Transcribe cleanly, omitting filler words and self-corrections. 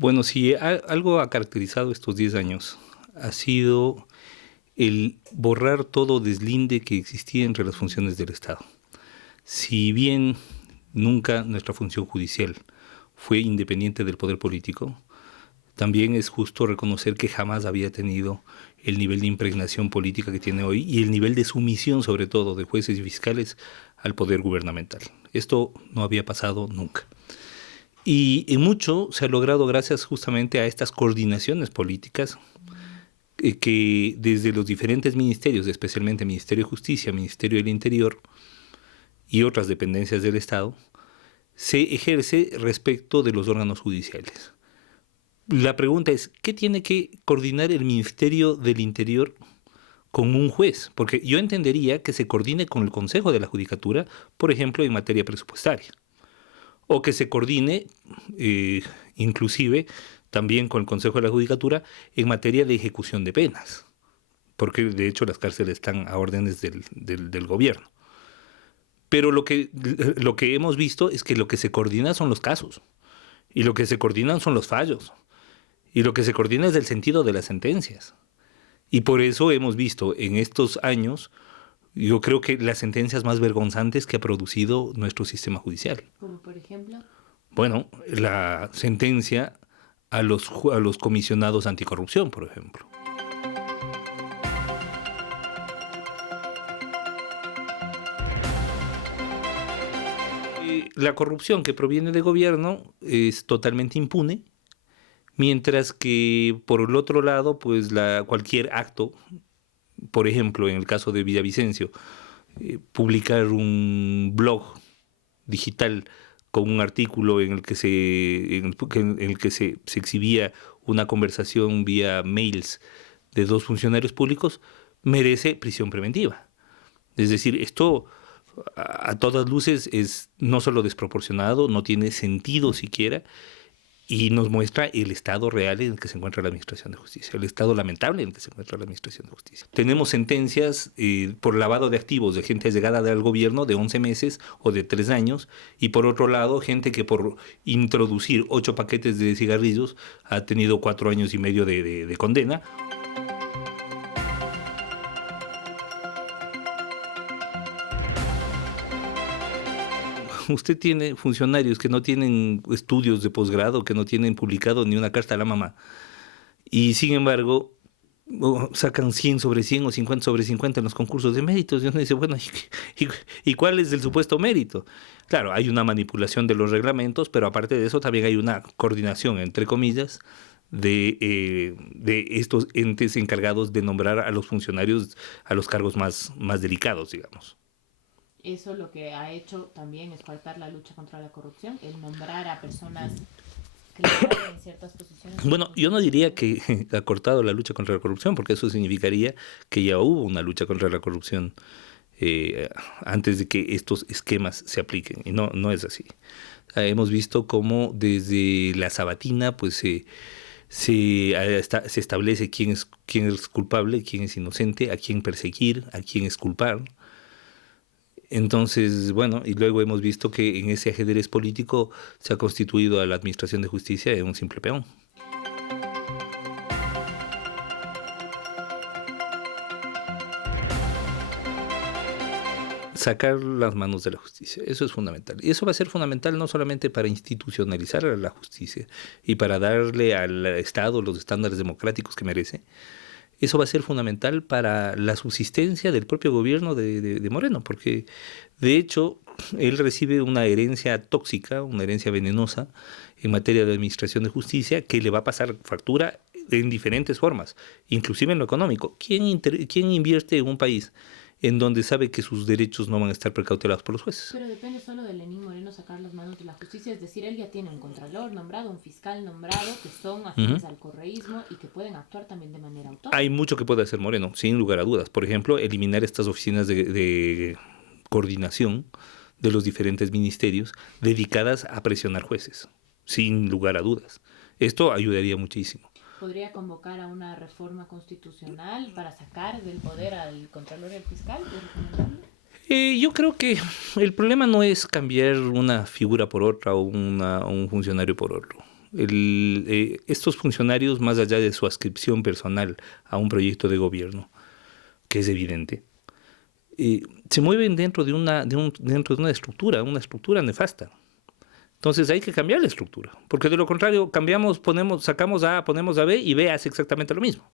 Bueno, si algo ha caracterizado estos 10 años ha sido el borrar todo deslinde que existía entre las funciones del Estado. Si bien nunca nuestra función judicial fue independiente del poder político, también es justo reconocer que jamás había tenido el nivel de impregnación política que tiene hoy y el nivel de sumisión, sobre todo, de jueces y fiscales al poder gubernamental. Esto no había pasado nunca. Y en mucho se ha logrado gracias justamente a estas coordinaciones políticas que desde los diferentes ministerios, especialmente Ministerio de Justicia, Ministerio del Interior y otras dependencias del Estado, se ejerce respecto de los órganos judiciales. La pregunta es, ¿qué tiene que coordinar el Ministerio del Interior con un juez? Porque yo entendería que se coordine con el Consejo de la Judicatura, por ejemplo, en materia presupuestaria, o que se coordine inclusive también con el Consejo de la Judicatura en materia de ejecución de penas, porque de hecho las cárceles están a órdenes del gobierno. Pero lo que hemos visto es que lo que se coordina son los casos, y lo que se coordinan son los fallos, y lo que se coordina es el sentido de las sentencias. Y por eso hemos visto en estos años, yo creo que las sentencias más vergonzantes que ha producido nuestro sistema judicial. Como por ejemplo, Bueno, la sentencia a los comisionados anticorrupción, por ejemplo. La corrupción que proviene del gobierno es totalmente impune, mientras que por el otro lado, pues cualquier acto, por ejemplo, en el caso de Villavicencio, publicar un blog digital con un artículo en el que se exhibía una conversación vía mails de dos funcionarios públicos, merece prisión preventiva. Es decir, esto a todas luces es no solo desproporcionado, no tiene sentido siquiera, y nos muestra el estado real en el que se encuentra la Administración de Justicia, el estado lamentable en el que se encuentra la Administración de Justicia. Tenemos sentencias por lavado de activos de gente llegada al gobierno de 11 meses o de 3 años, y por otro lado, gente que por introducir 8 paquetes de cigarrillos ha tenido 4 años y medio de condena. Usted tiene funcionarios que no tienen estudios de posgrado, que no tienen publicado ni una carta a la mamá, y sin embargo sacan 100 sobre 100 o 50 sobre 50 en los concursos de méritos. Y uno dice, bueno, ¿y cuál es el supuesto mérito? Claro, hay una manipulación de los reglamentos, pero aparte de eso también hay una coordinación, entre comillas, de estos entes encargados de nombrar a los funcionarios a los cargos más delicados, digamos. eso lo que ha hecho también es faltar la lucha contra la corrupción, el nombrar a personas clave en ciertas posiciones en Bueno, yo no funciones diría públicas. que ha cortado la lucha contra la corrupción, porque eso significaría que ya hubo una lucha contra la corrupción eh, antes de que estos esquemas se apliquen. Y no, no es así. Hemos visto cómo desde la sabatina pues se establece quién es culpable, quién es inocente, a quién perseguir, a quién exculpar. Entonces, bueno, y luego hemos visto que en ese ajedrez político se ha constituido a la Administración de Justicia en un simple peón. Sacar las manos de la justicia, eso es fundamental. Y eso va a ser fundamental no solamente para institucionalizar a la justicia y para darle al Estado los estándares democráticos que merece, eso va a ser fundamental para la subsistencia del propio gobierno de Moreno, porque de hecho él recibe una herencia tóxica, una herencia venenosa en materia de administración de justicia que le va a pasar factura en diferentes formas, inclusive en lo económico. ¿Quién invierte en un país en donde sabe que sus derechos no van a estar precautelados por los jueces? Pero depende solo de Lenín Moreno sacar las manos de la justicia, es decir, él ya tiene un contralor nombrado, un fiscal nombrado, que son Ujú. afines al correísmo y que pueden actuar también de manera Hay autónoma. mucho que puede hacer Moreno, sin lugar a dudas. Por ejemplo, eliminar estas oficinas de coordinación de los diferentes ministerios dedicadas a presionar jueces, sin lugar a dudas. Esto ayudaría muchísimo. Podría convocar a una reforma constitucional para sacar del poder al contralor y al fiscal, ¿es recomendable? Yo creo que el problema no es cambiar una figura por otra o un funcionario por otro. Estos funcionarios, más allá de su adscripción personal a un proyecto de gobierno, que es evidente, se mueven dentro de dentro de una estructura nefasta. Entonces hay que cambiar la estructura, porque de lo contrario cambiamos, sacamos A, ponemos a B y B hace exactamente lo mismo.